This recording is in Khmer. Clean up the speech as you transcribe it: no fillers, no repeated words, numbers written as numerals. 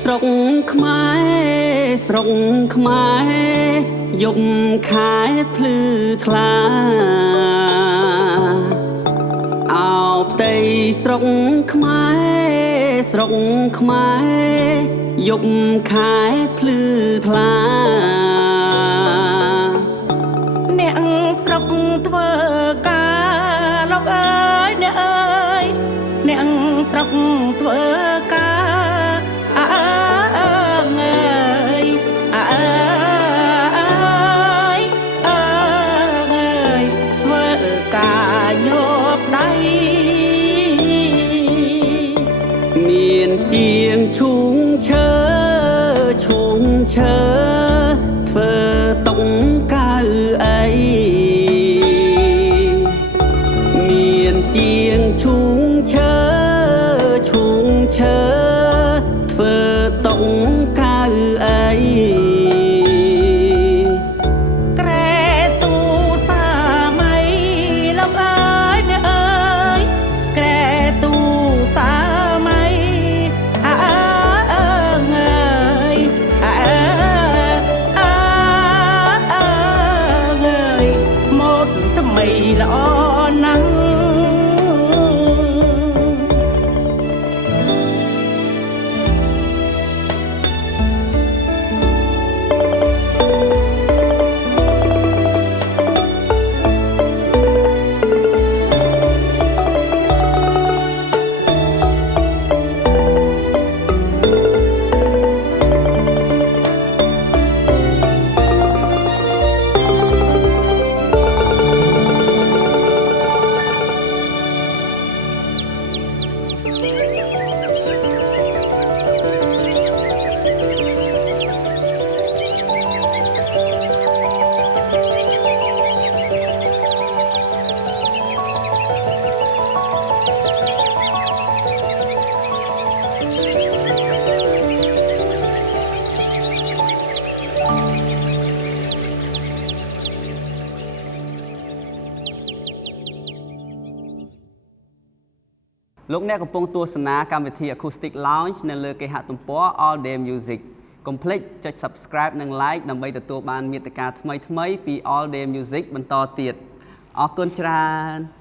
ស្រុកខ្មែរស្រុកខ្មែរយប់ខែភ្លឺថ្លាអោផ្ទៃស្រុកខ្មែរស្រុកខ្មែរយប់ខែភ្លឺថ្លាអ្នកស្រុកធ្វើការលោកអើយអ្នកអើយអ្នកស្រុកធ្វើការអើយអើយអើយធ្វើការញប់ដៃមានជាងឈូងឈើឈូងឈើធ្វើតុងកៅអីមានជាងឈូងឈើឈូងឈើធ្វើតុងកៅអីក្រែទូសាមៃលោកអើយអ្នកអើយក្រែទូសាមៃអើយអើយមកថ្មីល្អណាស់លោកអ្នកកំពុងទស្សនាកម្មវិធី Acoustic Lounge នៅលើគេហទំព័រ All Day Music កុំភ្លេចចុច Subscribe និង Like ដើម្បីទទួលបានមាតិកាថ្មីៗពី All Day Music បន្តទៀតអរគុណច្រើន